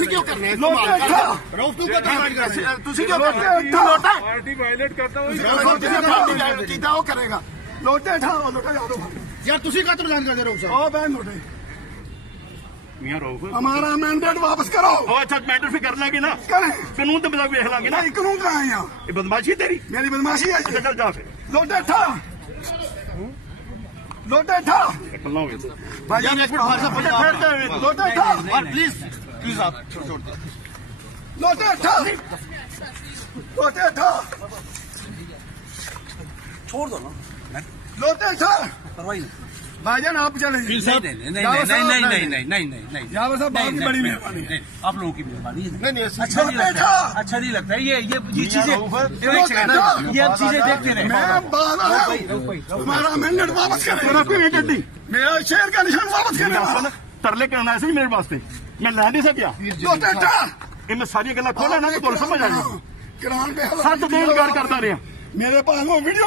ਤੁਸੀਂ ਕਿਉਂ ਕਰ ਰਹੇ ਹੋ? ਤੁਸੀਂ ਕਿਉਂ ਕਰ ਰਹੇ ਹੋ? पार्टी वायलेट करता हूँ ਕੀਤਾ ਉਹ ਕਰੇਗਾ। ਲੋਟੇ ਠਾਓ ਲੋਟੇ ਜਾ ਦੋ यार ਤੁਸੀਂ ਕਾਹਤੋਂ ਬਲਾਨ ਕਰਦੇ ਰਹੋ ਸਰ? ਉਹ ਬੈਨ ਲੋਟੇ मियाँ रऊफ हमारा मैंडेट वापस करो। अच्छा मैटर फिर कर लेंगे ना, करें कानून तो मतलब देख लेंगे ना। कानून कहाँ है यहाँ? ये बदमाशी तेरी, मेरी बदमाशी है। चल जा फिर लोटे ठा लोटे ठा भाई एक मिनट लोटे ठा प्लीज प्लीज आप छोड़ दो। लोटे ठा लोटे ठा छोड़ दो ना, लोटे ठा परवाही नहीं। भाईजान आप चले नहीं नहीं नहीं नहीं नहीं नहीं नहीं नहीं यावर साहब बहुत ही बड़ी मेहरबानी है। आप लोगों की मेहरबानी है। नहीं अच्छा नहीं लगता, अच्छा नहीं लगता ये चीजें, ये अब चीजें देखते रहे। मैं हमारा मैंडेट वापस करें, मेरा शेर का निशान वापस करें। तरले करना ऐसे ही मेरे वास्ते मैं लै नहीं सकया। लोटे ठा इनमें सारी गल्लां खोला ना तो समझ आ जाएगी। किरान पे 7 दिन इनकार करता रहा मेरे पास वो वीडियो